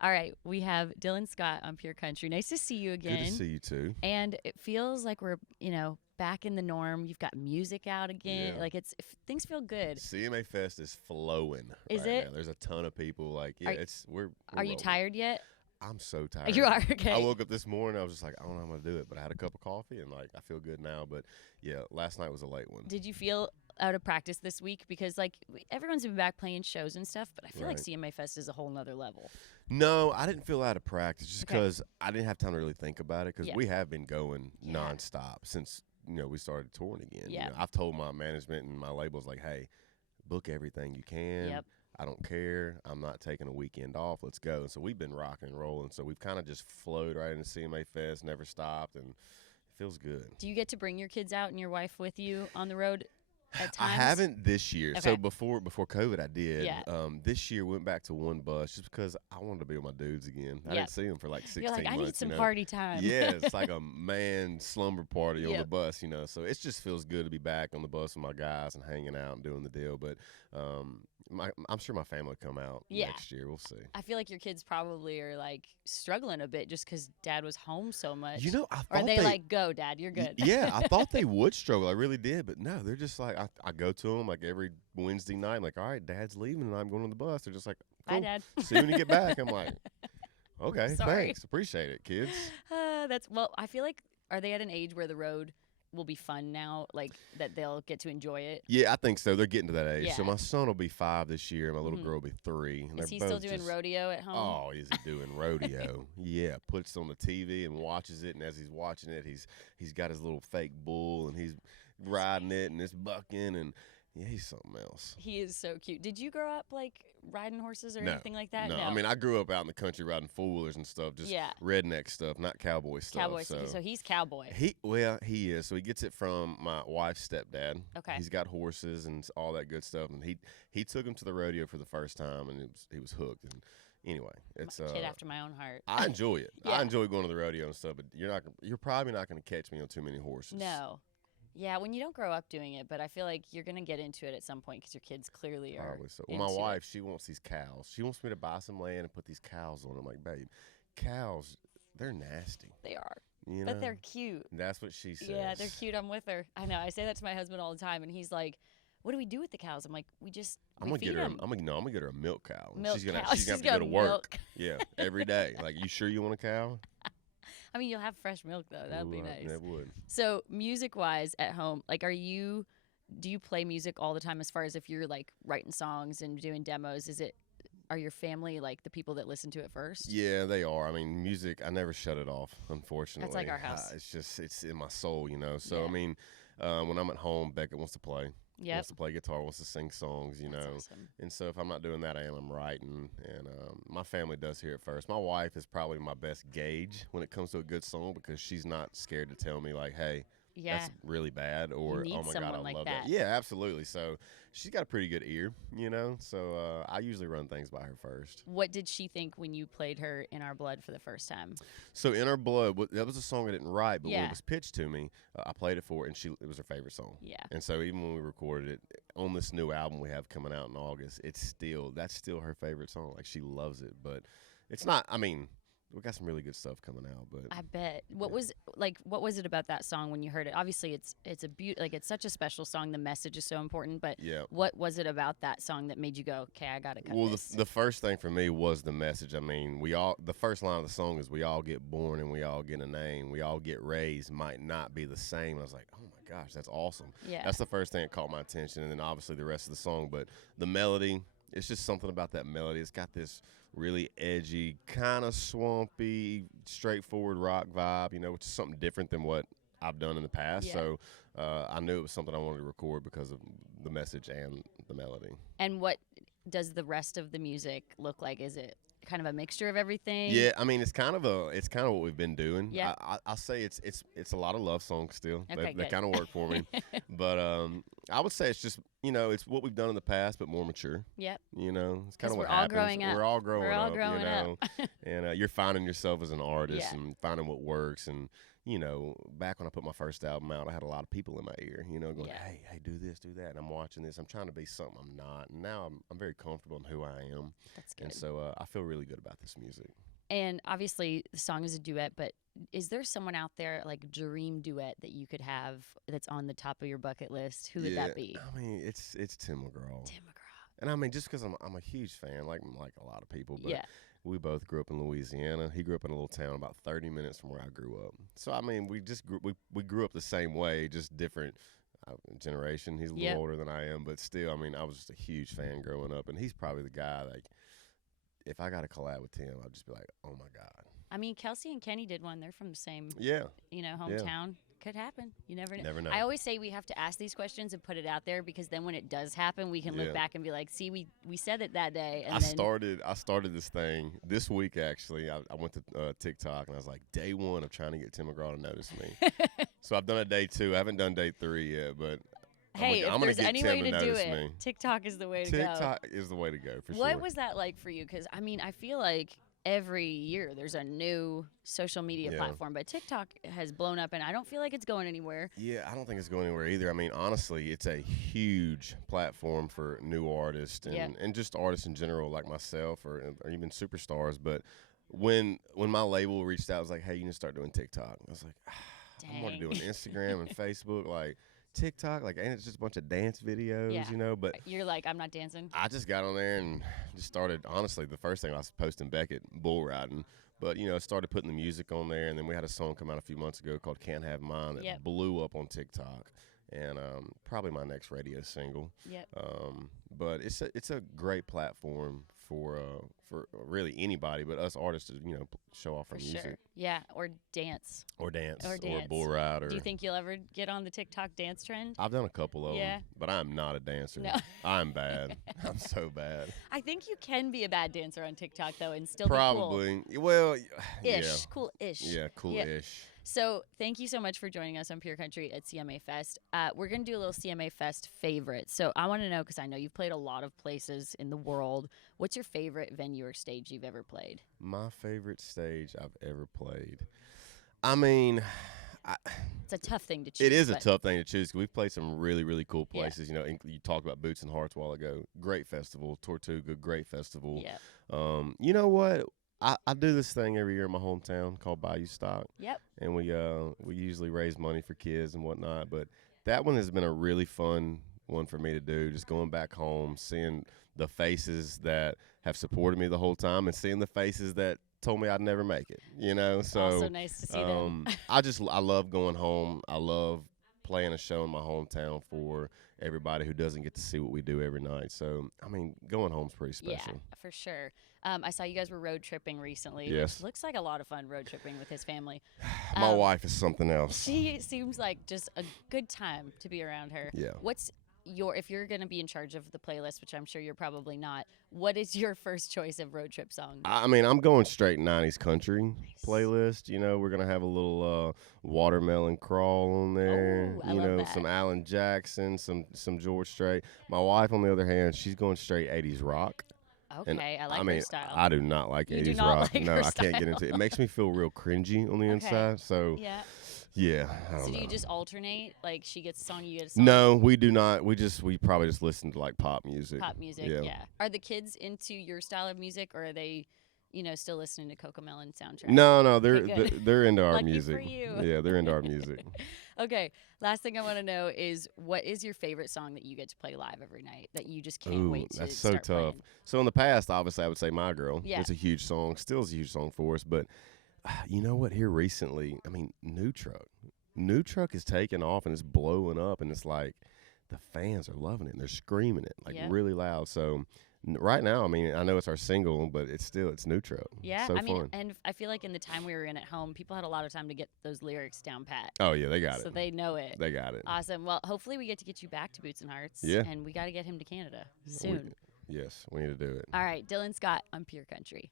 All right, we have Dylan Scott on Pure Country. Nice to see you again. Good to see you too. And it feels like we're, back in the norm. You've got music out again. Yeah. Like things feel good. CMA Fest is flowing Is right it? now. There's a ton of people. Like, yeah, we're Are you rolling. tired yet? I'm so tired. You are? Okay. I woke up this morning. I was just like, I don't know how I'm gonna do it, but I had a cup of coffee and like I feel good now. But yeah, last night was a late one. Did you feel out of practice this week? Because like everyone's been back playing shows and stuff, but I feel like Right. CMA Fest is a whole nother level. No, I didn't feel out of practice just Okay. because I didn't have time to really think about it because Yeah. we have been going Yeah. nonstop since we started touring again. Yeah. I've told my management and my labels like, hey, book everything you can. Yep. I don't care. I'm not taking a weekend off. Let's go. And so we've been rocking and rolling. So we've kind of just flowed right into CMA Fest, never stopped, and it feels good. Do you get to bring your kids out and your wife with you on the road at I times? haven't this year. Okay. So before COVID, I did. Yeah. This year went back to one bus just because I wanted to be with my dudes again. I Yep. didn't see them for like 16 You're like, I months. need some party time. Yeah, it's like a man slumber party on Yep. the bus, So it just feels good to be back on the bus with my guys and hanging out and doing the deal. But I'm sure my family will come out Yeah. next year. We'll see. I feel like your kids probably are like struggling a bit just because Dad was home so much. I Or thought are they like, go, Dad, you're good? Yeah, I thought they would struggle. I really did, but no, they're just like I go to them like every Wednesday night. I'm like, all right, Dad's leaving and I'm going on the bus. They're just like, Bye, cool. Dad. See you when you get back. I'm like, okay, Sorry. thanks, appreciate it, kids. I feel like, are they at an age where the road will be fun now, like that they'll get to enjoy it? Yeah, I think so. They're getting to that age. So Yeah. my son will be 5 this year. My little Mhm. girl will be 3. And Is they're he still both doing just- rodeo at home? Oh, is he doing rodeo? Yeah, puts it on the TV and watches it. And as he's watching it, he's got his little fake bull and he's riding it and it's bucking and yeah, he's something else. He is so cute. Did you grow up like riding horses or No, anything like that? No, I mean I grew up out in the country riding four-wheelers and stuff, just Yeah. redneck stuff, not cowboy stuff. Cowboy. So he's cowboy. He is. So he gets it from my wife's stepdad. Okay. He's got horses and all that good stuff, and he took him to the rodeo for the first time, and he was hooked. And anyway, it's Kid after my own heart. I enjoy it. Yeah. I enjoy going to the rodeo and stuff, but you're probably not going to catch me on too many horses. No. Yeah, when you don't grow up doing it, but I feel like you're going to get into it at some point because your kids clearly are. Probably so. Well, my into it. wife, she wants these cows. She wants me to buy some land and put these cows on. I'm like, babe, cows, they're nasty. They are. You know? But they're cute. That's what she says. Yeah, they're cute. I'm with her. I know. I say that to my husband all the time, and he's like, "What do we do with the cows?" I'm like, "We just I'm we gonna feed get her. them." I'm gonna get her a milk cow. Milk she's gonna cow. she's gonna She's have to go got to work. milk. Yeah, every day. Like, you sure you want a cow? I mean, you'll have fresh milk though. That'd be Ooh, nice. That would. So, music-wise, at home, like, do you play music all the time? As far as if you're like writing songs and doing demos, are your family like the people that listen to it first? Yeah, they are. I mean, music. I never shut it off. Unfortunately, like our house. It's in my soul, So Yeah. I mean, when I'm at home, Becca wants to play. Yep. Wants to play guitar. Wants to sing songs. That's awesome. And so if I'm not doing that, I'm writing. And my family does hear it first. My wife is probably my best gauge when it comes to a good song because she's not scared to tell me like, hey, Yeah. that's really bad, or need oh my god, someone I like love that. Yeah, absolutely. So she's got a pretty good ear, So I usually run things by her first. What did she think when you played her "In Our Blood" for the first time? So "In Our Blood," that was a song I didn't write, but when Yeah. it was pitched to me, I played it for her, and it was her favorite song. Yeah. And so even when we recorded it on this new album we have coming out in August, that's still her favorite song. Like, she loves it, but it's not. I mean, we got some really good stuff coming out, but I bet. What was it about that song when you heard it? Obviously, it's it's such a special song. The message is so important. But yeah. what was it about that song that made you go, okay, I gotta cut Well, this? the first thing for me was the message. I mean, the first line of the song is, "We all get born and we all get a name. We all get raised, might not be the same." I was like, oh my gosh, that's awesome. Yeah. That's the first thing that caught my attention, and then obviously the rest of the song. But the melody, it's just something about that melody. It's got this really edgy, kind of swampy, straightforward rock vibe, which is something different than what I've done in the past. Yeah. So I knew it was something I wanted to record because of the message and the melody. And what does the rest of the music look like? Is it kind of a mixture of everything? Yeah, I mean, it's kind of what we've been doing. Yeah. I'll say it's a lot of love songs still. Okay, They good. kind of work for me. But I would say it's just, it's what we've done in the past, but more mature. Yep. It's kind 'Cause of what we're all happens. growing up. We're all growing We're all up. growing up. And you're finding yourself as an artist Yeah. and finding what works. And back when I put my first album out, I had a lot of people in my ear, going, Yeah. hey, do this, do that. And I'm watching this. I'm trying to be something I'm not. And now I'm very comfortable in who I am. That's good. And so I feel really good about this music. And obviously, the song is a duet, but is there someone out there, like dream duet, that you could have that's on the top of your bucket list? Who would that be? I mean, it's Tim McGraw. Tim McGraw. And I mean, just because I'm a huge fan, like a lot of people, but Yeah. we both grew up in Louisiana. He grew up in a little town about 30 minutes from where I grew up. So I mean, we grew up the same way, just different generation. He's a little older than I am, but still, I mean, I was just a huge fan growing up, and he's probably the guy. Like, if I got to collab with Tim, I'd just be like, oh my god. I mean, Kelsey and Kenny did one. They're from the same, hometown. Could happen. You never know. Never know. I always say we have to ask these questions and put it out there, because then when it does happen, we can look back and be like, see, we said it that day. And I started this thing this week, actually. I went to TikTok, and I was like, day one of trying to get Tim McGraw to notice me. So I've done a day 2. I haven't done day 3 yet, but hey, I'm if there's gonna any get way Tim to to do notice it, me. TikTok is the way to go. TikTok is the way to go, for sure. What was that like for you? Because, I mean, I feel like every year there's a new social media platform, but TikTok has blown up, and I don't feel like it's going anywhere. Yeah, I don't think it's going anywhere either. I mean, honestly, it's a huge platform for new artists and just artists in general, like myself or even superstars. But when my label reached out, I was like, hey, you need to start doing TikTok. I was like, I'm already doing Instagram and Facebook, like TikTok, like, ain't it just a bunch of dance videos, but you're like, I'm not dancing. I just got on there and just started, honestly, the first thing I was posting Beckett bull riding, but, started putting the music on there, and then we had a song come out a few months ago called Can't Have Mine that blew up on TikTok, and probably my next radio single. But it's a great platform for really anybody, but us artists to show off our music. Sure. Yeah, or dance. Or bull ride. Or do you think you'll ever get on the TikTok dance trend? I've done a couple of them, but I'm not a dancer. No. I'm bad. I'm so bad. I think you can be a bad dancer on TikTok though, and still probably. Be cool. Well, Cool-ish. Yeah, cool-ish. So thank you so much for joining us on Pure Country at CMA Fest. We're going to do a little CMA Fest favorite. So I want to know, because I know you've played a lot of places in the world, what's your favorite venue or stage you've ever played? My favorite stage I've ever played. I mean, it's a tough thing to choose. It is a tough thing to choose. We've played some really, really cool places. You talked about Boots and Hearts a while ago. Great festival. Tortuga, great festival. Yeah. You know what? I do this thing every year in my hometown called Bayou Stock. Yep. And we usually raise money for kids and whatnot. But that one has been a really fun one for me to do, just going back home, seeing the faces that have supported me the whole time and seeing the faces that told me I'd never make it, So also nice to see them. I love going home. I love playing a show in my hometown for everybody who doesn't get to see what we do every night. So, I mean, going home's pretty special. Yeah, for sure. I saw you guys were road tripping recently. Yes. Which looks like a lot of fun, road tripping with his family. My wife is something else. She seems like just a good time to be around her. Yeah. If you're going to be in charge of the playlist, which I'm sure you're probably not, what is your first choice of road trip song? I mean, I'm going straight 90s country playlist. We're going to have a little Watermelon Crawl on there. Oh, I love that. Some Alan Jackson, some George Strait. My wife, on the other hand, she's going straight 80s rock. Okay, I like her style. I do not like you 80s do not rock. Like no, her I can't get into it. It makes me feel real cringy on the inside. So yeah, I don't know. So do you just alternate? Like she gets a song, you get a song? No, we do not. We probably just listen to like pop music. Pop music, yeah. Are the kids into your style of music, or are they, still listening to Cocomelon soundtrack? No, they're into our Lucky music. for you. Yeah, they're into our music. Okay, last thing I want to know is, what is your favorite song that you get to play live every night that you just can't wait to that's so start tough. playing? So in the past, obviously, I would say My Girl. Yeah. It's a huge song. Still is a huge song for us. But you know what? Here recently, I mean, New Truck is taking off and it's blowing up, and it's like the fans are loving it and they're screaming it like really loud. So right now, I mean, I know it's our single, but it's New Truck. Yeah, so I mean, fun. and I feel like in the time we were in at home, people had a lot of time to get those lyrics down pat. Oh yeah, they got it. So they know it. They got it. Awesome. Well, hopefully we get to get you back to Boots and Hearts. Yeah. And we got to get him to Canada soon. Yes, we need to do it. All right, Dylan Scott on Pure Country.